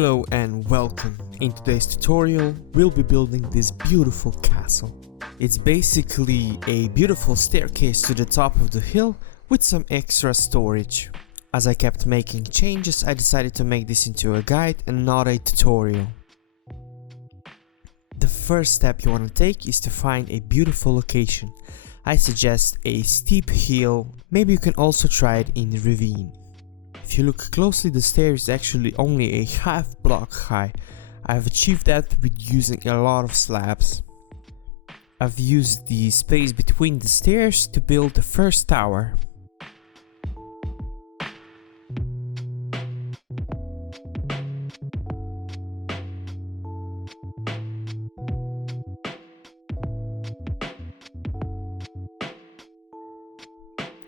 Hello and welcome. In today's tutorial, we'll be building this beautiful castle. It's basically a beautiful staircase to the top of the hill with some extra storage. As I kept making changes, I decided to make this into a guide and not a tutorial. The first step you want to take is to find a beautiful location. I suggest a steep hill, maybe you can also try it in a ravine. If you look closely, the stair is actually only a half block high. I've achieved that with using a lot of slabs. I've used the space between the stairs to build the first tower.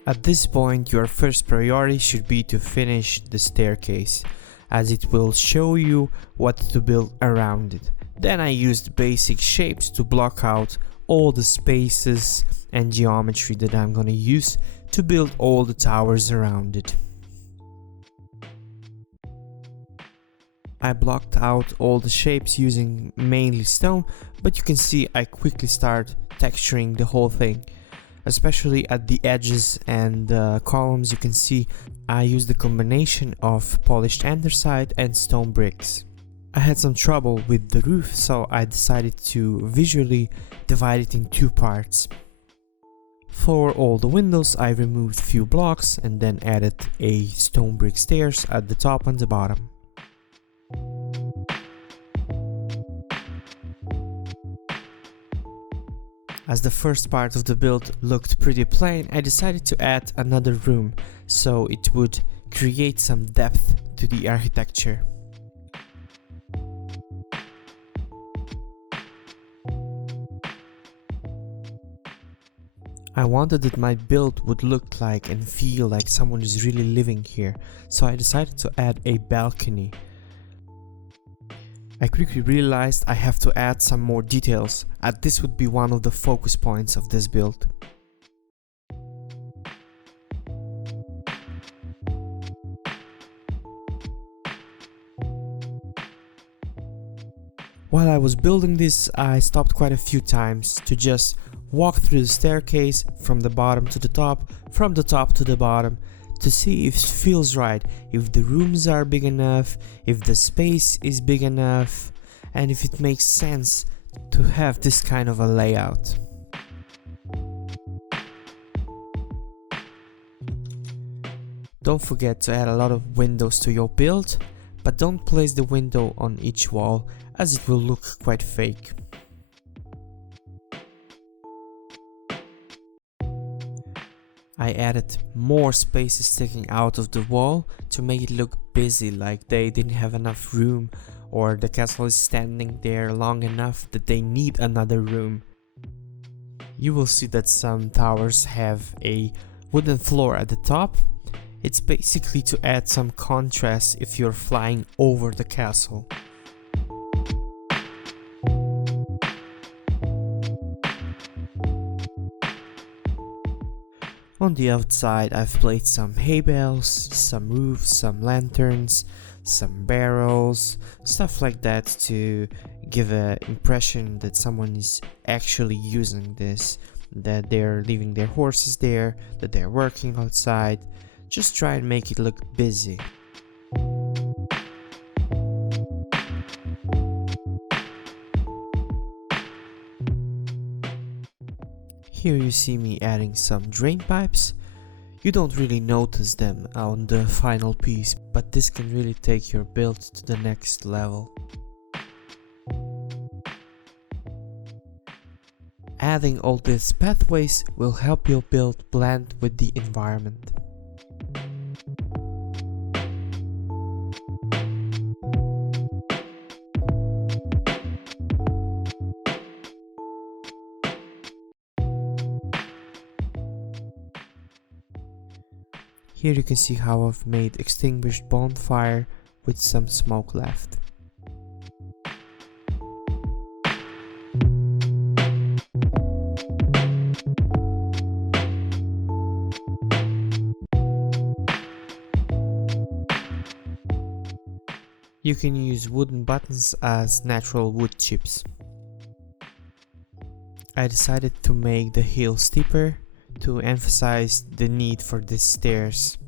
At this point, your first priority should be to finish the staircase, as it will show you what to build around it. Then I used basic shapes to block out all the spaces and geometry that I'm gonna use to build all the towers around it. I blocked out all the shapes using mainly stone, but you can see I quickly start texturing the whole thing. Especially at the edges and columns, you can see I used a combination of polished andesite and stone bricks. I had some trouble with the roof, so I decided to visually divide it in two parts. For all the windows, I removed few blocks and then added a stone brick stairs at the top and the bottom. As the first part of the build looked pretty plain, I decided to add another room, so it would create some depth to the architecture. I wanted that my build would look like and feel like someone is really living here, so I decided to add a balcony. I quickly realized I have to add some more details, as this would be one of the focus points of this build. While I was building this, I stopped quite a few times to just walk through the staircase from the bottom to the top, from the top to the bottom, to see if it feels right, if the rooms are big enough, if the space is big enough, and if it makes sense to have this kind of a layout. Don't forget to add a lot of windows to your build, but don't place the window on each wall, as it will look quite fake. I added more spaces sticking out of the wall to make it look busy, like they didn't have enough room or the castle is standing there long enough that they need another room. You will see that some towers have a wooden floor at the top. It's basically to add some contrast if you're flying over the castle. On the outside, I've placed some hay bales, some roofs, some lanterns, some barrels, stuff like that to give an impression that someone is actually using this, that they're leaving their horses there, that they're working outside. Just try and make it look busy. Here you see me adding some drain pipes. You don't really notice them on the final piece, but this can really take your build to the next level. Adding all these pathways will help your build blend with the environment. Here you can see how I've made extinguished bonfire with some smoke left. You can use wooden buttons as natural wood chips. I decided to make the hill steeper to emphasize the need for these stairs.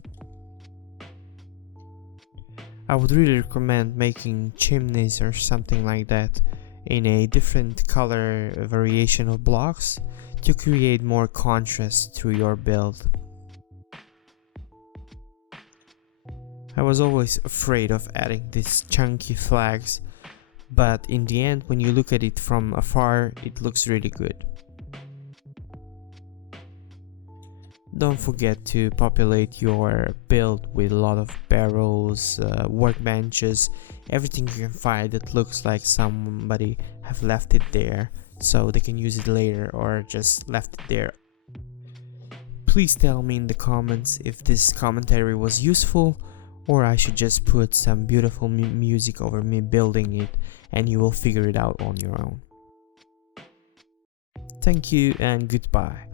I would really recommend making chimneys or something like that in a different color variation of blocks to create more contrast through your build. I was always afraid of adding these chunky flags, but in the end, when you look at it from afar, it looks really good. Don't forget to populate your build with a lot of barrels, workbenches, everything you can find that looks like somebody have left it there so they can use it later or just left it there. Please tell me in the comments if this commentary was useful, or I should just put some beautiful music over me building it and you will figure it out on your own. Thank you and goodbye.